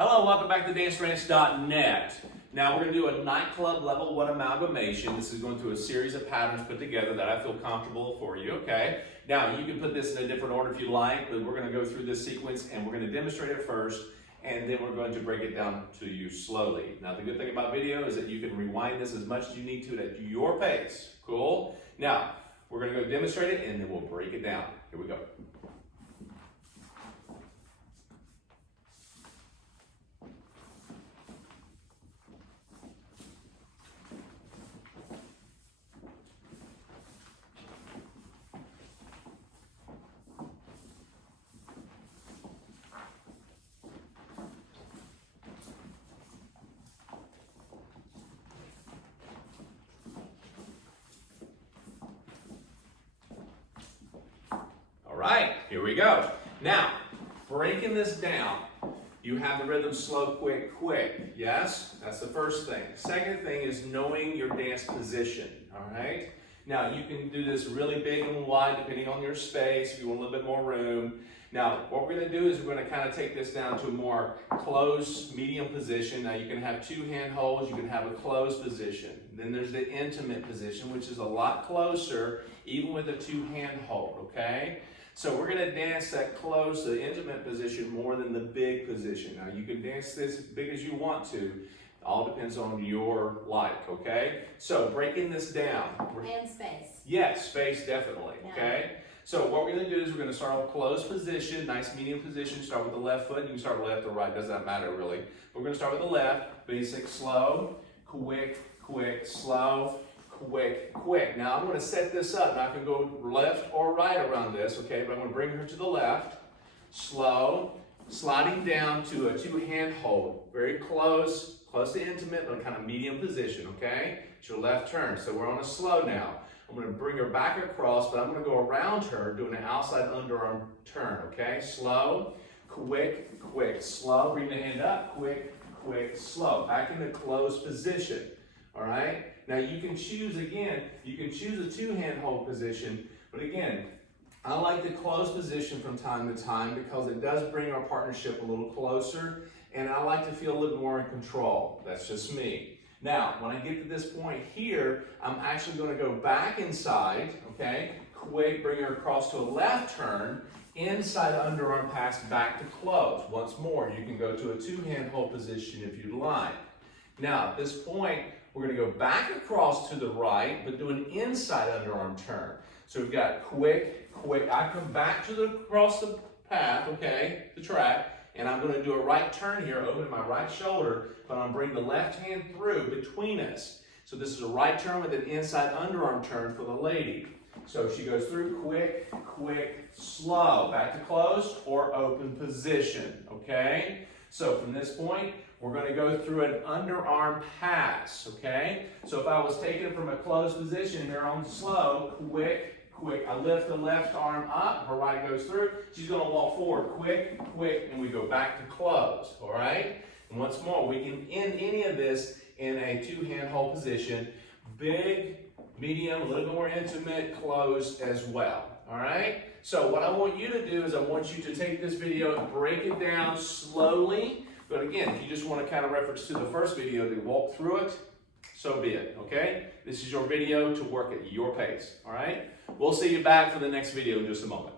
Hello, welcome back to DanceRanch.net. Now we're going to do a nightclub level 1 amalgamation. This is going through a series of patterns put together that I feel comfortable for you, okay? Now you can put this in a different order if you like, but we're going to go through this sequence and we're going to demonstrate it first, and then we're going to break it down to you slowly. Now the good thing about video is that you can rewind this as much as you need to at your pace. Cool? Now we're going to go demonstrate it and then we'll break it down. Here we go. Right, here we go. Now, breaking this down, you have the rhythm slow, quick, quick. Yes, that's the first thing. Second thing is knowing your dance position, all right? Now, you can do this really big and wide depending on your space, if you want a little bit more room. Now, what we're going to do is we're going to kind of take this down to a more closed, medium position. Now, you can have two hand holds, you can have a closed position. Then there's the intimate position, which is a lot closer, even with a two-hand hold, okay? So we're going to dance that close, the intimate position more than the big position. Now you can dance this as big as you want to. It all depends on your like, okay? So breaking this down. And space. Yes, space definitely, okay? So what we're going to do is we're going to start with closed position, nice medium position. Start with the left foot. You can start left or right, doesn't matter really. But we're going to start with the left, basic, slow, quick, quick, slow, quick, quick. Now I'm going to set this up. Now I can go left or right around this, okay? But I'm going to bring her to the left, slow, sliding down to a two-hand hold. Very close, close to intimate, but kind of medium position, okay? It's your left turn. So we're on a slow now. I'm going to bring her back across, but I'm going to go around her doing an outside underarm turn, okay? Slow, quick, quick, slow. Bring the hand up, quick, quick, slow. Back in the closed position, all right? Now you can choose, again, you can choose a two-hand hold position, but again, I like the closed position from time to time because it does bring our partnership a little closer, and I like to feel a little more in control. That's just me. Now, when I get to this point here, I'm actually going to go back inside, okay? Quick, bring her across to a left turn, inside underarm pass back to close. Once more, you can go to a two-hand hold position if you'd like. Now, at this point, we're going to go back across to the right, but do an inside underarm turn. So we've got quick, quick. I come back to across the path, okay, the track, and I'm going to do a right turn here, open my right shoulder, but I'm going to bring the left hand through between us. So this is a right turn with an inside underarm turn for the lady. So she goes through quick, quick, slow, back to closed or open position, okay? So from this point, we're going to go through an underarm pass, okay? So if I was taking it from a closed position here on slow, quick, quick, I lift the left arm up, her right goes through, she's going to walk forward, quick, quick, and we go back to close, all right? And once more, we can end any of this in a two-hand hold position, big, medium, a little more intimate, closed as well, all right? So what I want you to do is I want you to take this video and break it down slowly. But again, if you just want to kind of reference to the first video to walk through it, so be it, okay? This is your video to work at your pace, all right? We'll see you back for the next video in just a moment.